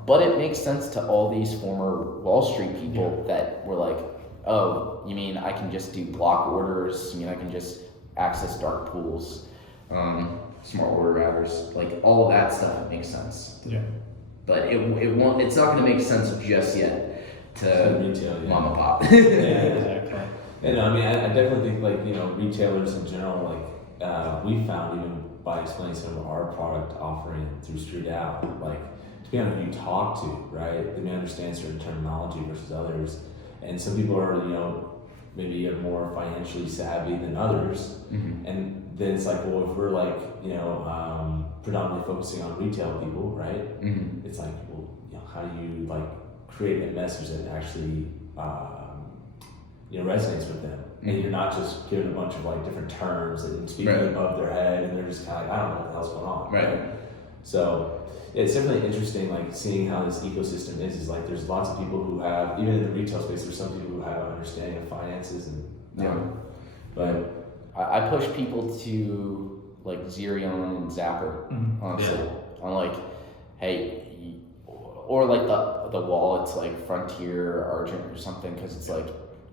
But it makes sense to all these former Wall Street people that were like, oh, you mean I can just do block orders? You mean I can just access dark pools, smart order routers? Like, all of that stuff makes sense. Yeah. But it won't. It's not going to make sense just yet to retail, mom and pop. Exactly. And I mean, I definitely think, like, you know, retailers in general, like, we found even by explaining some of our product offering through Street Out, like, depending on who you talk to, right, they may understand certain terminology versus others. And some people are, you know, maybe are more financially savvy than others. And then it's like, well, if we're like, you know, predominantly focusing on retail people, right? It's like, well, you know, how do you like create a message that actually, you know, resonates with them? And you're not just giving a bunch of like different terms that speaking above their head, and they're just kind of like, I don't know what the hell's going on. Right. So yeah, it's definitely interesting, like, seeing how this ecosystem is like, there's lots of people who have, even in the retail space, there's some people who have an understanding of finances and but I push people to like Xerion and Zapper, honestly. I'm like, hey, or like the wallets like Frontier or Argent or something, because it's like,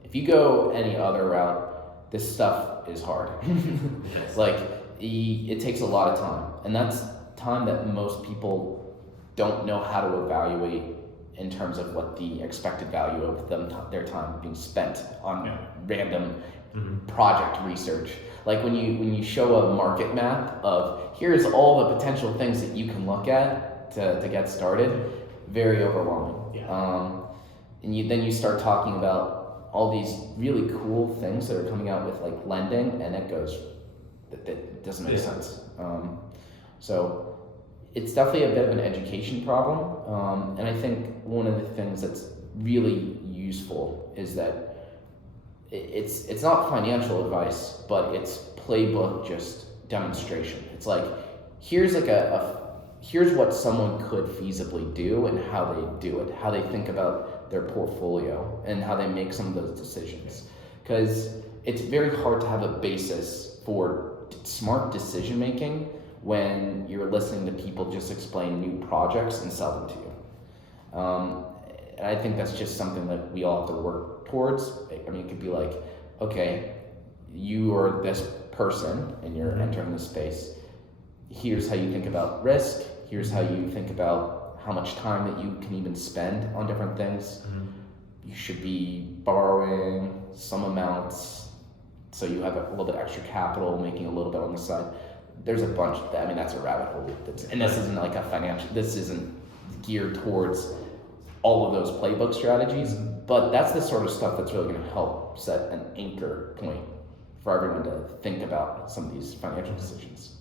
if you go any other route, this stuff is hard. Like, it takes a lot of time, and that's time that most people don't know how to evaluate in terms of what the expected value of their time being spent on random project research. Like, when you show a market map of here's all the potential things that you can look at to get started, very overwhelming. And then you start talking about all these really cool things that are coming out with like lending, and it goes, that doesn't make sense. So it's definitely a bit of an education problem, and I think one of the things that's really useful is that it's not financial advice, but it's playbook just demonstration. It's like, here's like here's what someone could feasibly do and how they do it, how they think about their portfolio and how they make some of those decisions. Because it's very hard to have a basis for smart decision making when you're listening to people just explain new projects and sell them to you. And I think that's just something that we all have to work towards. I mean, it could be like, okay, you are this person and you're entering the space. Here's how you think about risk. Here's how you think about how much time that you can even spend on different things. You should be borrowing some amounts so you have a little bit extra capital, making a little bit on the side. There's a bunch of that. I mean, that's a rabbit hole. And this isn't like this isn't geared towards all of those playbook strategies, but that's the sort of stuff that's really going to help set an anchor point for everyone to think about some of these financial decisions.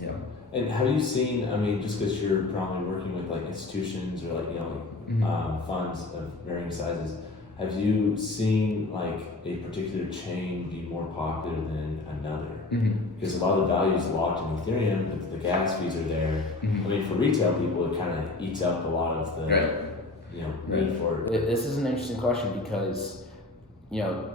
Yeah. And have you seen, I mean, just because you're probably working with like institutions or like, you know, funds of varying sizes, have you seen like a particular chain be more popular than another? Because a lot of the value is locked in Ethereum, but the gas fees are there. I mean, for retail people, it kind of eats up a lot of the you know, need for it. This is an interesting question because, you know,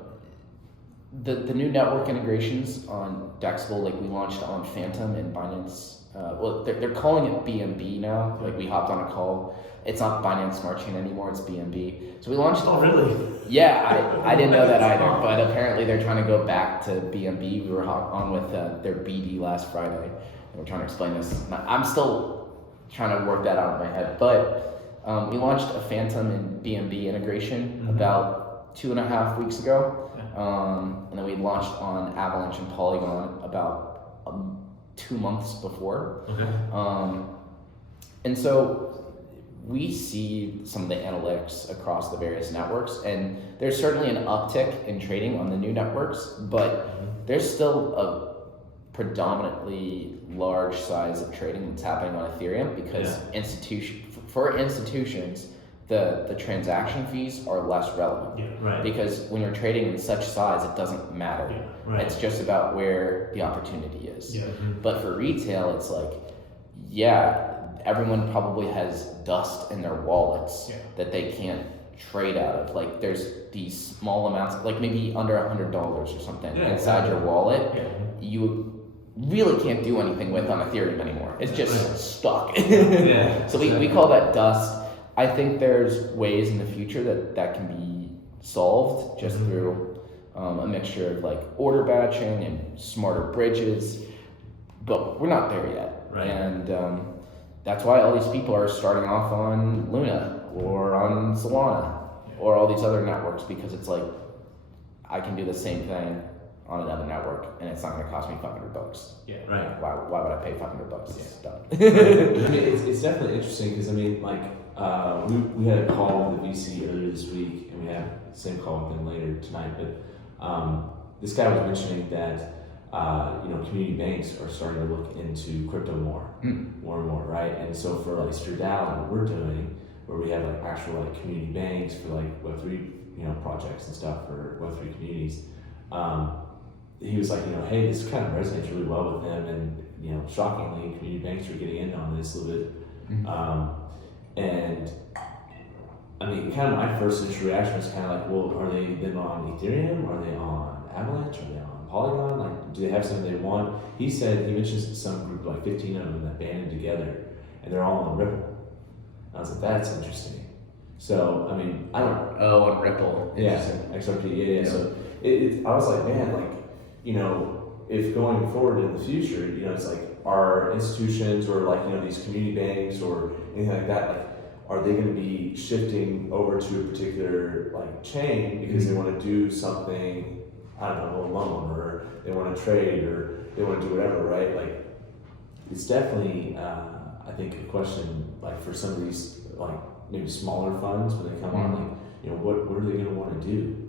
the new network integrations on Dexible, like we launched on Phantom and Binance. Well, they're calling it BNB now. Like, we hopped on a call. It's not Binance Smart Chain anymore. It's BNB. So we launched. Oh, really? Yeah, I didn't know that either. But apparently they're trying to go back to BNB. We were on with their BD last Friday, we're trying to explain this. I'm still trying to work that out in my head, but we launched a Phantom and BNB integration about 2.5 weeks ago, and then we launched on Avalanche and Polygon about 2 months before. And so we see some of the analytics across the various networks, and there's certainly an uptick in trading on the new networks, but there's still a predominantly large size of trading that's happening on Ethereum because for institutions, the transaction fees are less relevant. Because when you're trading in such size, it doesn't matter. It's just about where the opportunity is. But for retail, it's like, everyone probably has dust in their wallets that they can't trade out of. Like there's these small amounts, like maybe under $100 or something inside your wallet, you really can't do anything with on Ethereum anymore. It's just stuck. So we call that dust. I think there's ways in the future that can be solved just through a mixture of like order batching and smarter bridges, but we're not there yet. And that's why all these people are starting off on Luna or on Solana or all these other networks, because it's like, I can do the same thing on another network and it's not going to cost me $500. Why would I pay $500? It's done. I mean, it's definitely interesting because I mean, like, we had a call with the VC earlier this week, and we have the same call with them later tonight. But this guy was mentioning that community banks are starting to look into crypto more and more, right? And so for like Sphere DAO, what we're doing, where we have like actual like community banks for like Web3 projects and stuff for Web3 communities. He was like, hey, this kind of resonates really well with them, and shockingly, community banks are getting in on this a little bit. And I mean, kind of my first initial reaction was kind of like, well, are they then on Ethereum? Are they on Avalanche? Are they on Polygon? Like, do they have something they want? He mentioned some group, like 15 of them that banded together, and they're all on Ripple. I was like, that's interesting. So, I mean, I don't. Oh, on Ripple. XRP. So I was like, man, like, if going forward in the future, it's like, are institutions or like, these community banks or anything like that, like, are they going to be shifting over to a particular like chain because they want to do something, I don't know, a loan, or they want to trade, or they want to do whatever, right? Like, it's definitely, I think, a question like for some of these like maybe smaller funds when they come on, like, what are they going to want to do?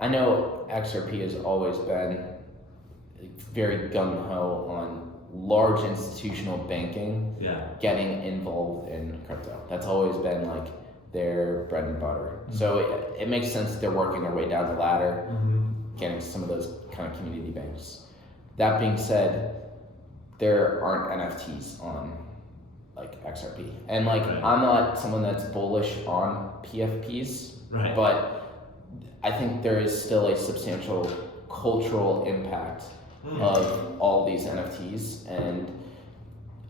I know XRP has always been very gung-ho on large institutional banking getting involved in crypto. That's always been like their bread and butter. So it makes sense that they're working their way down the ladder, getting some of those kind of community banks. That being said, there aren't NFTs on like XRP. And like, I'm not someone that's bullish on PFPs, but I think there is still a substantial cultural impact of all these NFTs and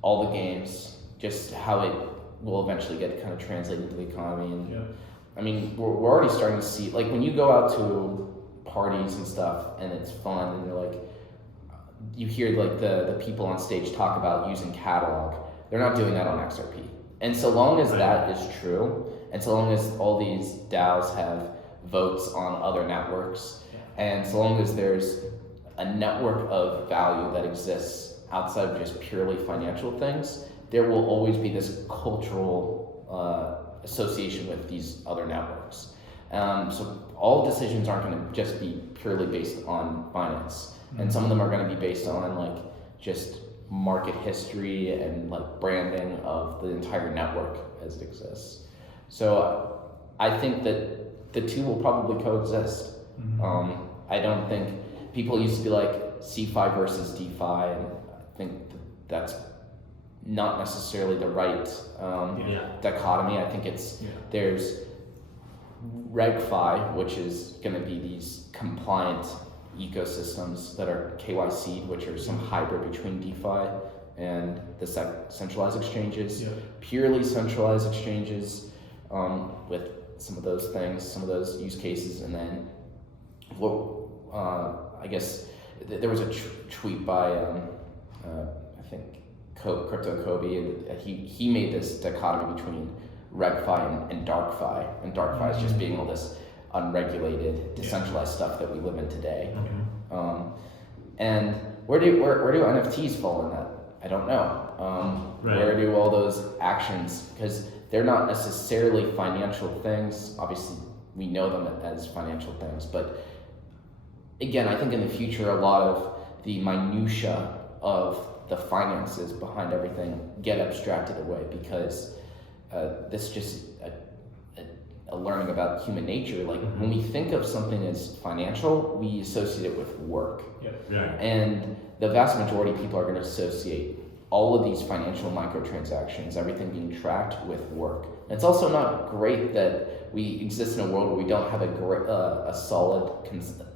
all the games, just how it will eventually get kind of translated into the economy. And I mean, we're already starting to see, like, when you go out to parties and stuff and it's fun and you're like, you hear like the people on stage talk about using catalog. They're not doing that on XRP. And so long as that is true, and so long as all these DAOs have votes on other networks, and so long as there's a network of value that exists outside of just purely financial things, there will always be this cultural association with these other networks. So all decisions aren't going to just be purely based on finance, and some of them are going to be based on like just market history and like branding of the entire network as it exists. So I think that the two will probably coexist. I don't think people used to be like CeFi versus DeFi, and I think that's not necessarily the right dichotomy. I think there's RegFi, which is going to be these compliant ecosystems that are KYC'd, which are some hybrid between DeFi and the centralized exchanges, purely centralized exchanges with some of those things, some of those use cases, and then I guess there was a tweet by I think Crypto Kobe, and he made this dichotomy between RegFi and DarkFi, and DarkFi is just being all this unregulated, decentralized stuff that we live in today. And where do NFTs fall in that? I don't know. Where do all those actions, because they're not necessarily financial things. Obviously, we know them as financial things, but again, I think in the future, a lot of the minutia of the finances behind everything get abstracted away, because this is just a learning about human nature. Like when we think of something as financial, we associate it with work. And the vast majority of people are going to associate all of these financial microtransactions, everything being tracked, with work. And it's also not great that we exist in a world where we don't have a solid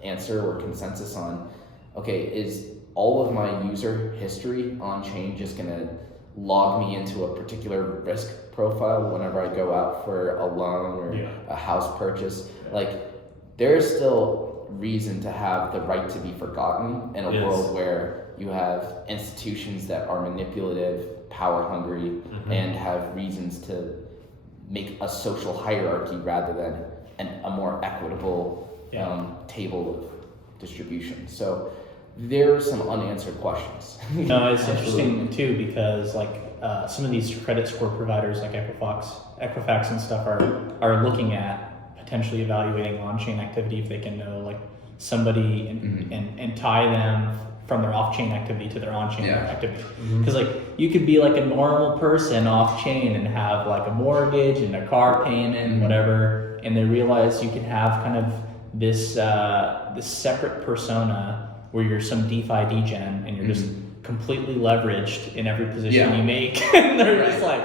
answer or consensus on, okay, is all of my user history on chain just going to log me into a particular risk profile whenever I go out for a loan or a house purchase? Like, there's still reason to have the right to be forgotten in a world where you have institutions that are manipulative, power hungry, and have reasons to make a social hierarchy rather than a more equitable table of distribution. So there are some unanswered questions. No, it's interesting too, because like some of these credit score providers like Equifax and stuff are looking at potentially evaluating on-chain activity if they can know like somebody and tie them from their off-chain activity to their on-chain activity. Because like you could be like a normal person off-chain and have like a mortgage and a car payment, whatever, and they realize you can have kind of this separate persona where you're some DeFi degen and you're just completely leveraged in every position you make. And they're just like,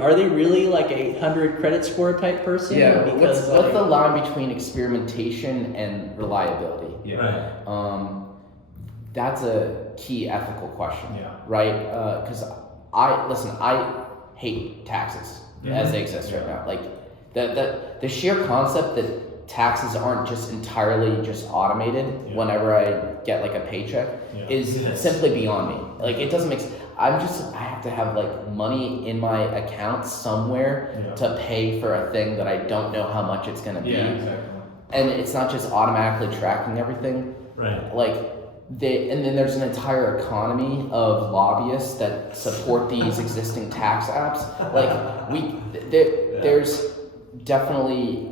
are they really like 800 credit score type person? Yeah, because what's the line between experimentation and reliability? That's a key ethical question, right? Because I hate taxes as they exist right now. Like the sheer concept that taxes aren't just entirely just automated whenever I get like a paycheck is simply beyond me. Like it doesn't make sense. I have to have like money in my account somewhere to pay for a thing that I don't know how much it's gonna be. And it's not just automatically tracking everything. Like and then there's an entire economy of lobbyists that support these existing tax apps. Like there's definitely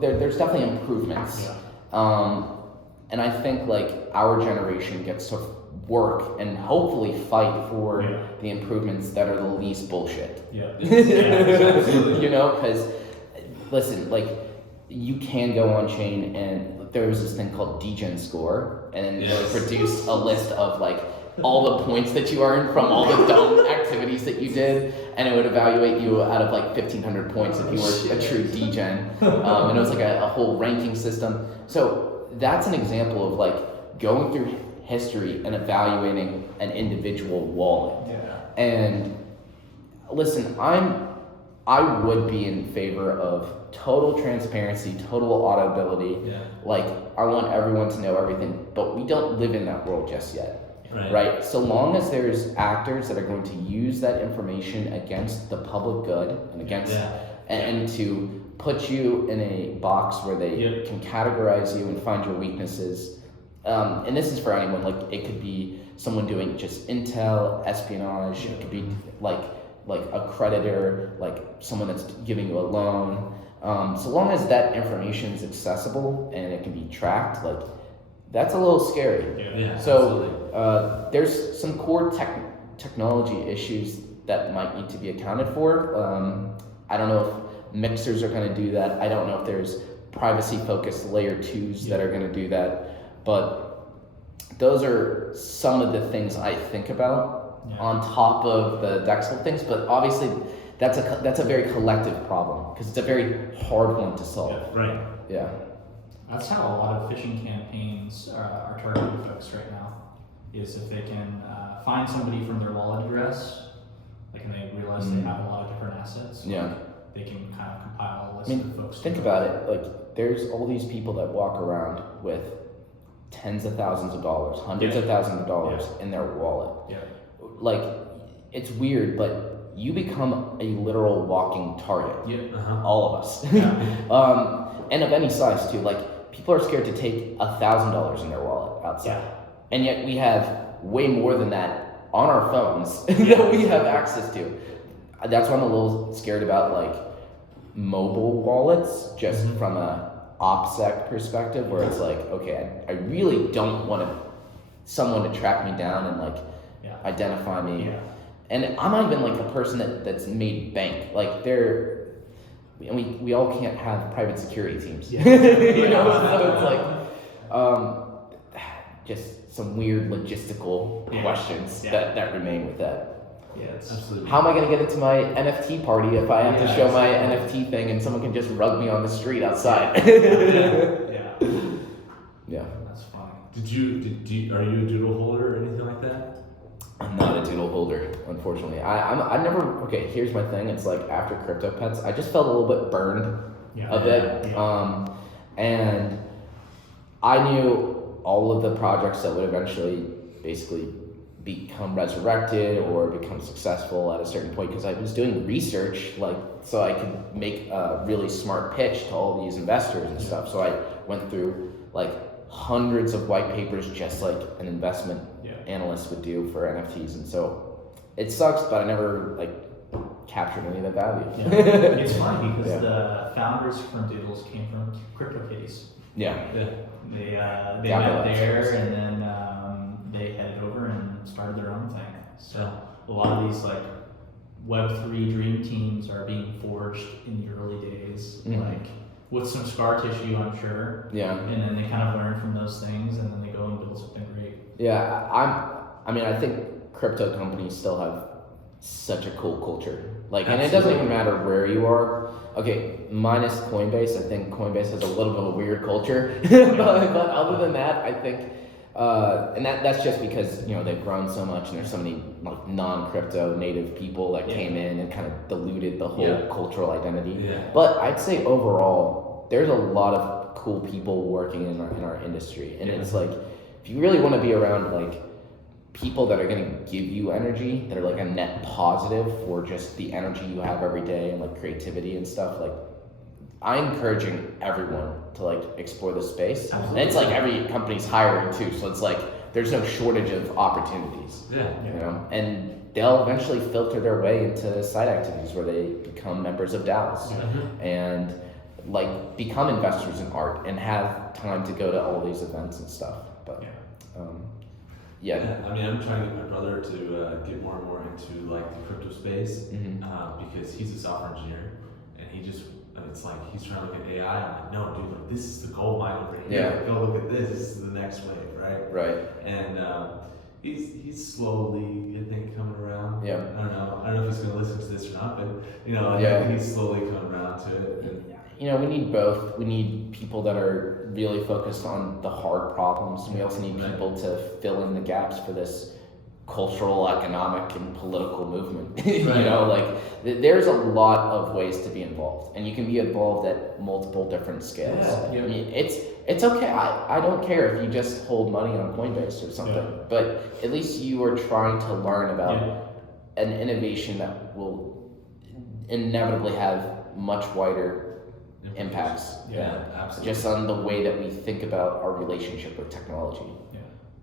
there's definitely improvements, and I think like our generation gets to work and hopefully fight for the improvements that are the least bullshit. You know, because listen, like you can go on chain and there was this thing called Degen Score, and then they produce a list of like all the points that you earned from all the dumb activities that you did, and it would evaluate you out of like 1,500 points if you were a true degen. And it was like a whole ranking system. So that's an example of like going through history and evaluating an individual wallet. And listen, I would be in favor of total transparency, total auditability. Like I want everyone to know everything, but we don't live in that world just yet. Right? So long as there's actors that are going to use that information against the public good and against and to put you in a box where they can categorize you and find your weaknesses. And this is for anyone. Like it could be someone doing just intel, espionage. It could be like a creditor, like someone that's giving you a loan. So long as that information is accessible and it can be tracked, like that's a little scary. So there's some core technology issues that might need to be accounted for. I don't know if mixers are going to do that. I don't know if there's privacy-focused layer 2s that are going to do that. But those are some of the things I think about on top of the Dexible things. But obviously, that's a very collective problem because it's a very hard one to solve. That's how a lot of phishing campaigns are targeting folks right now, is if they can find somebody from their wallet address, like, and they realize they have a lot of different assets, they can kind of compile a list of folks. Think about it, like there's all these people that walk around with tens of thousands of dollars, hundreds of thousands of dollars in their wallet. Yeah. Like, it's weird, but you become a literal walking target. Yeah. Uh-huh. All of us. Yeah. And of any size too. Like, people are scared to take $1,000 in their wallet outside. Yeah. And yet we have way more than that on our phones that we have access to. That's why I'm a little scared about like mobile wallets, just from a OPSEC perspective, where it's like, okay, I really don't want someone to track me down and like identify me. Yeah. And I'm not even like a person that's made bank. Like we all can't have private security teams. Yeah. You know, so it's like just some weird logistical questions that remain with that. Yeah, it's Absolutely. How am I going to get into my NFT party if I have to show my NFT thing and someone can just rug me on the street outside? yeah. Yeah. That's funny. Are you a doodle holder or anything like that? I'm not a doodle holder, unfortunately. I never. Okay, here's my thing. It's like after CryptoPets, I just felt a little bit burned a bit. Yeah. And I knew all of the projects that would eventually basically become resurrected or become successful at a certain point, because I was doing research, like, so I could make a really smart pitch to all these investors and stuff. So I went through like hundreds of white papers, just like an investment analyst would do for NFTs. And so it sucks, but I never like captured any of the value. It's funny because the founders from Doodles came from CryptoKitties. Yeah. They met there, and then they headed over and started their own thing. So a lot of these like Web3 dream teams are being forged in the early days, like with some scar tissue, I'm sure. Yeah. And then they kind of learn from those things, and then they go and build something great. Yeah, I think crypto companies still have such a cool culture. Like, and it doesn't even matter where you are. Okay, minus Coinbase. I think Coinbase has a little bit of a weird culture. but other than that, I think, and that's just because, you know, they've grown so much and there's so many like non-crypto native people that came in and kind of diluted the whole cultural identity. Yeah. But I'd say overall, there's a lot of cool people working in our industry. And it's like, if you really want to be around like people that are going to give you energy, that are like a net positive for just the energy you have every day and like creativity and stuff, like I'm encouraging everyone to like explore the space. Absolutely. And it's like every company's hiring too, so it's like there's no shortage of opportunities. You know, and they'll eventually filter their way into side activities where they become members of DAOs and like become investors in art and have time to go to all these events and stuff. But I mean, I'm trying to get my brother to get more and more into like the crypto space because he's a software engineer and it's like he's trying to look at AI. I'm like, no, dude, like this is the gold mine over here. Like, go look at this. This is the next wave, right? Right. And he's slowly, I think, coming around. Yeah. I don't know if he's gonna listen to this or not, but you know, I think he's slowly coming around to it. And, you know, we need both. We need people that are really focused on the hard problems, and we also need people to fill in the gaps for this cultural, economic, and political movement. You know, like there's a lot of ways to be involved, and you can be involved at multiple different scales. I mean, it's okay. I don't care if you just hold money on Coinbase or something, but at least you are trying to learn about an innovation that will inevitably have much wider impacts. Absolutely. Just on the way that we think about our relationship with technology.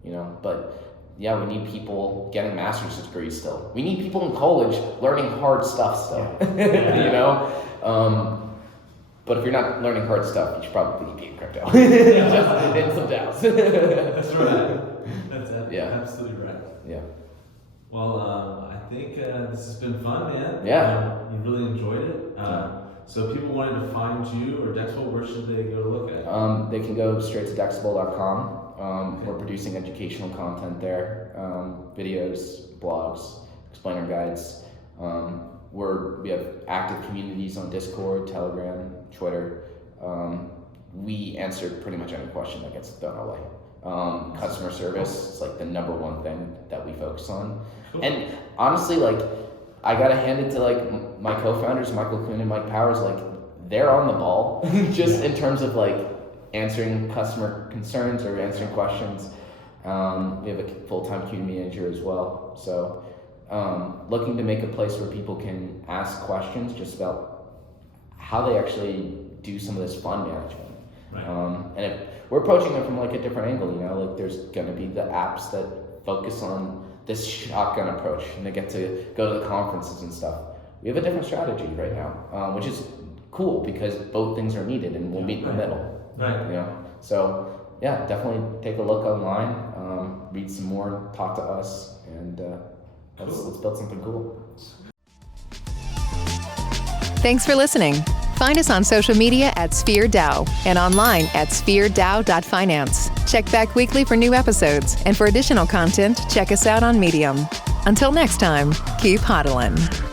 You know, but we need people getting master's degrees still. We need people in college learning hard stuff still. You know? But if you're not learning hard stuff, you should probably be in crypto. Just in some DAOs. That's right. That's absolutely right. Yeah. Well, I think this has been fun, man. You really enjoyed it. So if people wanted to find you or Dexible, where should they go to look at? They can go straight to Dexible.com. We're producing educational content there, videos, blogs, explainer guides. We have active communities on Discord, Telegram, Twitter. We answer pretty much any question that gets thrown our way. Customer service is like the number one thing that we focus on. Cool. And honestly, like, I gotta hand it to like my co-founders, Michael Kuhn and Mike Powers, like they're on the ball just in terms of like answering customer concerns or answering questions. We have a full-time community manager as well. So looking to make a place where people can ask questions just about how they actually do some of this fund management. Right. And if we're approaching it from like a different angle, like there's gonna be the apps that focus on this shotgun approach and they get to go to the conferences and stuff. We have a different strategy right now, which is cool because both things are needed and we'll meet in the middle. Right. So yeah, definitely take a look online, read some more, talk to us, and let's build something cool. Thanks for listening. Find us on social media at Sphere DAO and online at spheredao.finance. Check back weekly for new episodes, and for additional content, check us out on Medium. Until next time, keep hodling.